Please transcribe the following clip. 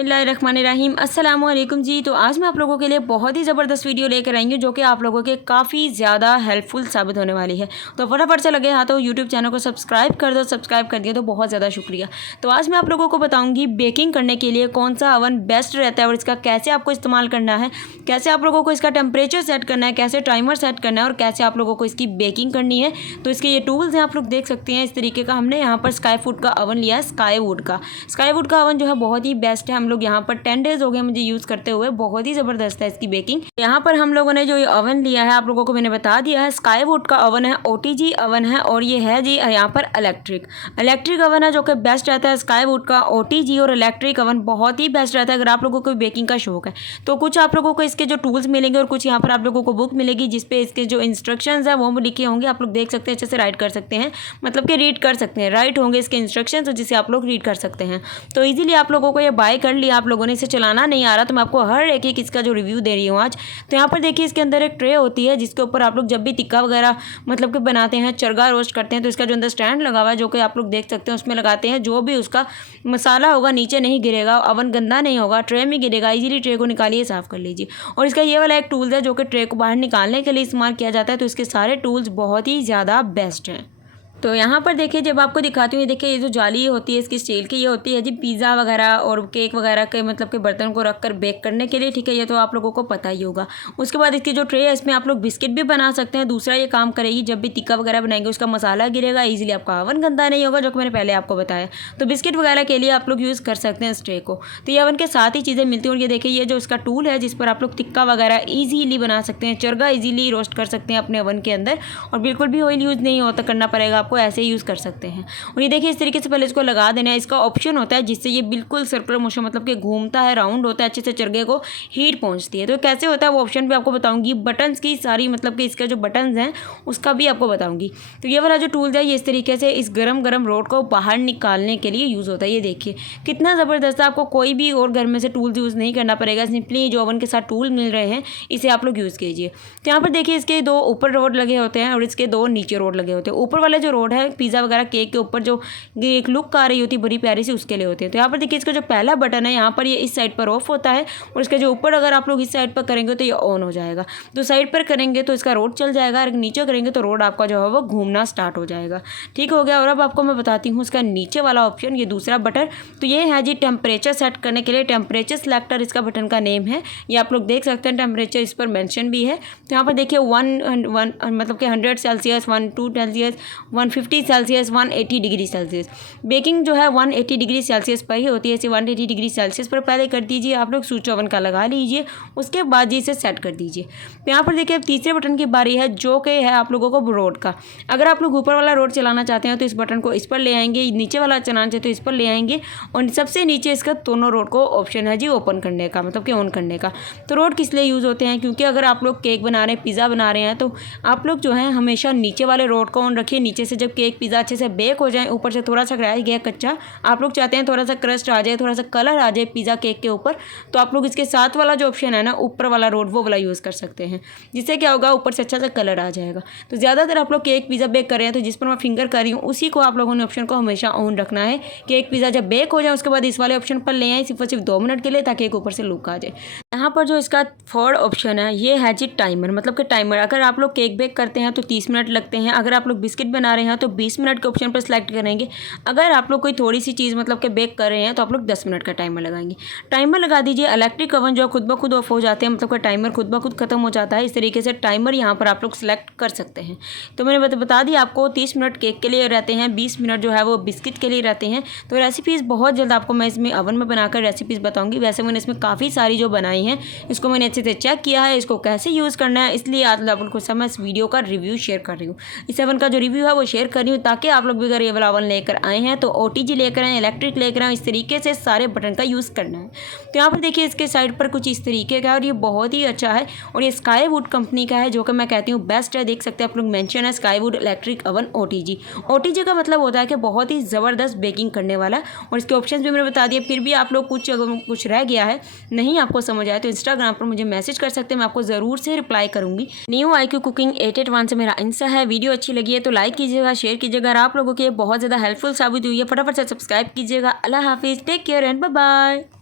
बिस्मिल्लाहिर्रहमानिर्रहीम अस्सलाम वालेकुम जी। तो आज मैं आप लोगों के लिए बहुत ही ज़बरदस्त वीडियो लेकर आई हूँ जो कि आप लोगों के काफ़ी ज़्यादा हेल्पफुल साबित होने वाली है। तो फटाफट से लगे हाथों यूट्यूब चैनल को सब्सक्राइब कर दो, सब्सक्राइब कर दिया तो बहुत ज़्यादा शुक्रिया। तो आज मैं आप लोगों को बताऊँगी बेकिंग करने के लिए कौन सा ओवन बेस्ट रहता है और इसका कैसे आपको इस्तेमाल करना है, कैसे आप लोगों को इसका टेम्परेचर सेट करना है, कैसे टाइमर सेट करना है और कैसे आप लोगों को इसकी बेकिंग करनी है। तो इसके ये टूल्स हैं, आप लोग देख सकते हैं। इस तरीके का हमने यहाँ पर स्काई फूड का ओवन लिया है। स्काई वुड का ओवन जो है बहुत ही बेस्ट है। हम लोग यहाँ पर 10 डेज हो गए मुझे यूज़ करते हुए, बहुत ही ज़बरदस्त है इसकी बेकिंग। यहाँ पर हम लोगों ने जो ये ओवन लिया है आप लोगों को मैंने बता दिया है, स्काई वुड का ओवन है, OTG ओवन है और ये है जी यहाँ पर इलेक्ट्रिक ओवन है जो कि बेस्ट रहता है। स्काई वुड का OTG और इलेक्ट्रिक ओवन बहुत ही बेस्ट रहता है अगर आप लोगों को बेकिंग का शौक है। तो कुछ आप लोगों को इसके जो टूल्स मिलेंगे और कुछ यहाँ पर आप लोगों को बुक मिलेगी जिसपे इसके जो इंस्ट्रक्शंस है वो लिखे होंगे। आप लोग देख सकते हैं, अच्छे से राइट कर सकते हैं, मतलब कि रीड कर सकते हैं, राइट होंगे इसके इंस्ट्रक्शंस जिसे आप लोग रीड कर सकते हैं। तो इजीली आप लोगों को ये बाय कर लिया। आप लोगों ने इसे चलाना नहीं आ रहा तो मैं आपको हर एक इसका जो रिव्यू दे रही हूँ आज। तो यहाँ पर देखिए इसके अंदर एक ट्रे होती है जिसके ऊपर आप लोग जब भी टिक्का वगैरह मतलब कि बनाते हैं, चरगा रोस्ट करते हैं, तो इसका जो अंदर स्टैंड लगा हुआ है जो कि आप लोग देख सकते हैं, उसमें लगाते हैं। जो भी उसका मसाला होगा नीचे नहीं गिरेगा, ओवन गंदा नहीं होगा, ट्रे में गिरेगा। इजीली ट्रे को निकालिए, साफ़ कर लीजिए। और इसका ये वाला एक टूल्स है जो कि ट्रे को बाहर निकालने के लिए इस्तेमाल किया जाता है। तो इसके सारे टूल्स बहुत ही ज़्यादा बेस्ट हैं। तो यहाँ पर देखिए जब आपको दिखाती हूँ, ये देखिए ये जो जाली होती है इसकी स्टील की, ये होती है जी पिज़्ज़ा वगैरह और केक वगैरह के मतलब के बर्तन को रखकर बेक करने के लिए, ठीक है। ये तो आप लोगों को पता ही होगा। उसके बाद इसकी जो ट्रे है इसमें आप लोग बिस्किट भी बना सकते हैं। दूसरा ये काम करेगी, जब भी टिक्का वगैरह बनाएंगे उसका मसाला गिरेगा, ईजिली आपका ओवन गंदा नहीं होगा, जो कि मैंने पहले आपको बताया। तो बिस्किट वगैरह के लिए आप लोग यूज़ कर सकते हैं इस ट्रे को। तो ये ओवन के साथ ही चीज़ें मिलती हैं। और ये देखिए ये जो इसका टूल है जिस पर आप लोग टिक्का वगैरह ईजीली बना सकते हैं, चरगा ईजीली रोस्ट कर सकते हैं अपने ओवन के अंदर, और बिल्कुल भी ऑयल यूज़ नहीं होता करना पड़ेगा आपको, ऐसे यूज़ कर सकते हैं। और ये देखिए इस तरीके से पहले इसको लगा देना है। इसका ऑप्शन होता है जिससे ये बिल्कुल सर्कुलर मोशन मतलब कि घूमता है, राउंड होता है, अच्छे से चरगे को हीट पहुंचती है। तो कैसे होता है वो ऑप्शन भी आपको बताऊंगी। बटन्स की सारी मतलब कि इसका जो बटन्स हैं उसका भी आपको बताऊंगी। तो ये वाला जो टूल है ये इस तरीके से इस गरम रोड को बाहर निकालने के लिए यूज़ होता है। ये देखिए कितना ज़बरदस्त है। आपको कोई भी और घर में से टूल्स यूज़ नहीं करना पड़ेगा, सिंपली जो ओवन के साथ टूल मिल रहे हैं इसे आप लोग यूज़ कीजिए। तो यहाँ पर देखिए इसके दो ऊपर रोड लगे होते हैं और इसके दो नीचे रोड लगे होते हैं। ऊपर वाले जो रोड है पिज़्ज़ा वगैरह केक के ऊपर जो एक लुक आ रही होती है बड़ी प्यारी सी, उसके लिए होती है। तो यहाँ पर देखिए इसका जो पहला बटन है यहाँ पर ये इस साइड पर ऑफ होता है और इसके जो ऊपर अगर आप लोग इस साइड पर करेंगे तो ये ऑन हो जाएगा। तो साइड पर करेंगे तो इसका रोड चल जाएगा और नीचे करेंगे तो रोड आपका जो है वो घूमना स्टार्ट हो जाएगा। ठीक हो गया। और अब आपको मैं बताती हूँ इसका नीचे वाला ऑप्शन, ये दूसरा बटन। तो ये है जी टेम्परेचर सेट करने के लिए, टेम्परेचर सिलेक्टर इसका बटन का नेम है। ये आप लोग देख सकते हैं, टेम्परेचर इस पर मेंशन भी है। तो यहाँ पर देखिए 1 मतलब कि 100 Celsius, 102 Celsius, 150 Celsius, 180 degree Celsius. Baking जो है 180 डिग्री सेल्सियस पर ही होती है। इसे 180 डिग्री सेल्सियस पर पहले कर दीजिए आप लोग, स्विच ओवन का लगा लीजिए, उसके बाद जी इसे सेट कर दीजिए। तो यहाँ पर देखिए तीसरे बटन की बारी है जो कि है आप लोगों को रोड का। अगर आप लोग ऊपर वाला रोड चलाना चाहते हैं तो इस बटन को इस पर ले आएंगे, नीचे वाला चलाना चाहते हो इस पर ले आएंगे, और सबसे नीचे इसका दोनों रोड को ऑप्शन है जी ओपन करने का, मतलब कि ऑन करने का। तो रोड किस लिए यूज़ होते हैं, क्योंकि अगर आप लोग केक बना रहे हैं, पिज़्ज़ा बना रहे हैं, तो आप लोग जो है हमेशा नीचे वाले रोड को ऑन रखिए। नीचे से जब केक पिज़्ज़ा अच्छे से बेक हो जाए, ऊपर से थोड़ा सा रह गया कच्चा, आप लोग चाहते हैं थोड़ा सा क्रस्ट आ जाए, थोड़ा सा कलर आ जाए पिज़्ज़ा केक के ऊपर, तो आप लोग इसके साथ वाला जो ऑप्शन है ना ऊपर वाला रोड, वो वाला यूज़ कर सकते हैं, जिससे क्या होगा ऊपर से अच्छा सा कलर आ जाएगा। तो ज़्यादातर आप लोग केक पिज़्ज़ा बेक कर रहे हैं तो जिस पर मैं फिंगर कर रही हूँ उसी को आप लोगों ने ऑप्शन को हमेशा ऑन रखना है। केक पिज़्ज़ा जब बेक हो जाए उसके बाद इस वाले ऑप्शन पर ले आए, सिर्फ 2 मिनट के लिए, ताकि एक ऊपर से लुक आ जाए। यहाँ पर जो इसका थर्ड ऑप्शन है ये है जी टाइमर, मतलब कि टाइमर। अगर आप लोग केक बेक करते हैं तो 30 मिनट लगते हैं, अगर आप लोग बिस्किट बना रहे हैं तो 20 मिनट के ऑप्शन पर सिलेक्ट करेंगे। अगर आप लोग कोई थोड़ी सी चीज़ मतलब कि बेक कर रहे हैं तो आप लोग 10 मिनट का टाइमर लगाएंगे। टाइमर लगा दीजिए। इलेक्ट्रिक ओवन जो खुद ब खुद ऑफ हो जाते हैं, मतलब कि टाइमर खुद ब खुद खत्म हो जाता है। इस तरीके से टाइमर यहाँ पर आप लोग सेलेक्ट कर सकते हैं। तो मैंने बता दिया आपको 30 मिनट केक के लिए रहते हैं, 20 मिनट जो है वो बिस्किट के लिए रहते हैं। तो रेसिपीज़ बहुत जल्द आपको मैं इसमें ओवन में बनाकर रेसिपीज़ बताऊँगी। वैसे मैंने इसमें काफ़ी सारी जो बनाई हैं इसको मैंने अच्छे से चेक किया है, इसको कैसे यूज़ करना है, इसलिए आज आप लोग को सब मैं इस वीडियो का रिव्यू शेयर कर रही हूँ। इस ओवन का जो रिव्यू है वो शेयर कर रही हूँ ताकि आप लोग भी अगर ये वाला ओवन लेकर आए हैं तो OTG लेकर आए, इलेक्ट्रिक लेकर आए, इस तरीके से सारे बटन का यूज़ करना है। तो यहाँ पर देखिए इसके साइड पर कुछ इस तरीके का, और ये बहुत ही अच्छा है और ये स्काई वुड कंपनी का है जो कि मैं कहती हूँ बेस्ट है। देख सकते हैं आप लोग मेंशन है sky would electric oven OTG का मतलब होता है कि बहुत ही ज़बरदस्त बेकिंग करने वाला। और इसके ऑप्शन भी मैंने बता दिए। फिर भी आप लोग कुछ रह गया है, नहीं आपको समझ आया तो इंस्टाग्राम पर मुझे मैसेज कर सकते हैं, मैं आपको ज़रूर से रिप्लाई करूँगी। न्यू IQ कुकिंग 881 से मेरा इंस्टा है। वीडियो अच्छी लगी है तो लाइक कीजिएगा, शेयर कीजिएगा। अगर आप लोगों के बहुत ज़्यादा हेल्पफुल साबित हुई है फटाफट से सब्सक्राइब कीजिएगा। अल्लाह हाफिज़, take care and bye bye.